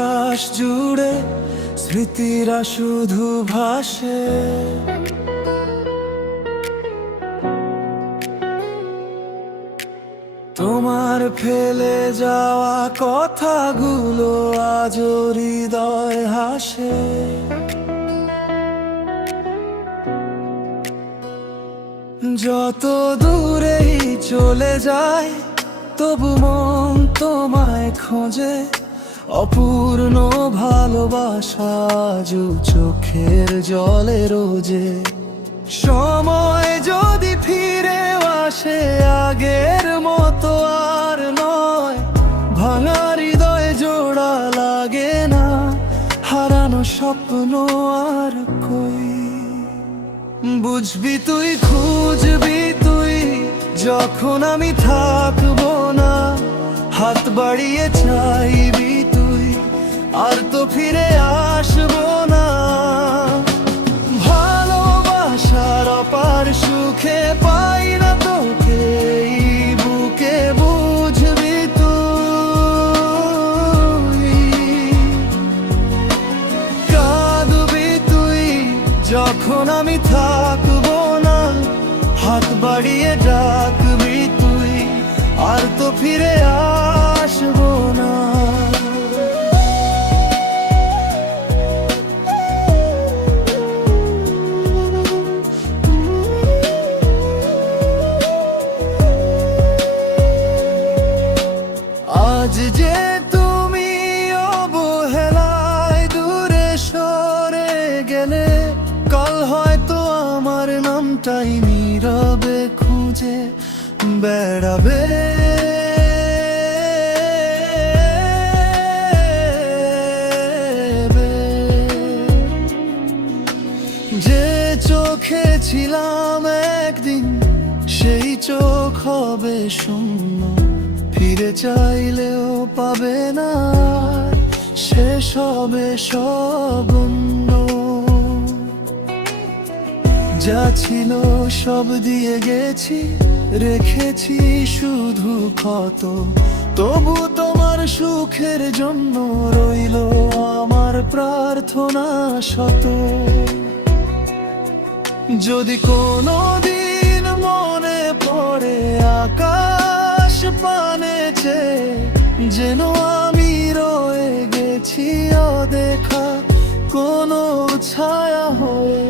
আকাশ জুড়ে স্মৃতিরা শুধু ভাসে। তোমার ফেলে যাওয়া কথাগুলো আজও হৃদয় হাসে। যত দূরেই চলে যায় তবু মন তোমায় খোঁজে। অপূর্ণ ভালোবাসা আজও চোখের জলে রোজে। সময় যদি ফিরে আসে আগের মতো আর নয়। ভাঙা হৃদয়ে জোড়া লাগে না, হারানো স্বপ্ন আর কই। বুঝবি তুই, খুঁজবি তুই, যখন আমি থাকবো না। হাত বাড়িয়ে চাইবি তুই, আর তো ফিরে আসবো না। ভালোবাসার অপার সুখে পাই না তোকে এই বুকে, বুঝবি তুই। কাঁদবি তুই, যখন আমি থাকবো না। হাত বাড়িয়ে ডাকবি তুই, আর তো ফিরে আসবো না। আজ যে তুমি অবহেলায় দূরে সরে গেলে, কাল হয়তো আমার নামটাই নীরবে খুঁজে বেড়াবে। যে চোখে ছিলাম একদিন, সেই চোখ হবে শূন্য। ফিরে চাইলেও পাবে না, শেষ হবে সব অন্য। যা ছিল সব দিয়ে গেছি, রেখেছি শুধু ক্ষত। তবু তোমার সুখের জন্য রইল আমার প্রার্থনা শত। যদি কোনো দিন মনে পড়ে আকাশ পানে চেয়ে, যেন আমি রয়ে গেছি অদেখা কোনো ছায়া হয়ে।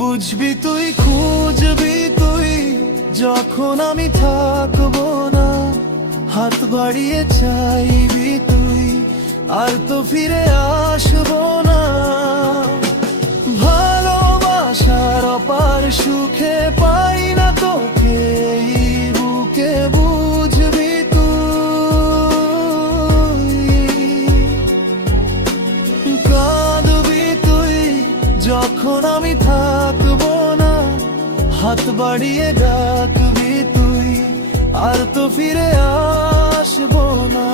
বুঝবি তুই, খুঁজবি তুই, যখন আমি থাকবো না। হাত বাড়িয়ে চাইবি তুই, আর তো ফিরে আসবো না। ভালোবাসার অপার সুখে পাই না তোকে এই বুকে, বুঝবি তুই। কাঁদবি তুই, যখন আমি থাকবো না। হাত বাড়িয়ে ডাকবি তুই, আর তো ফিরে আসবো না।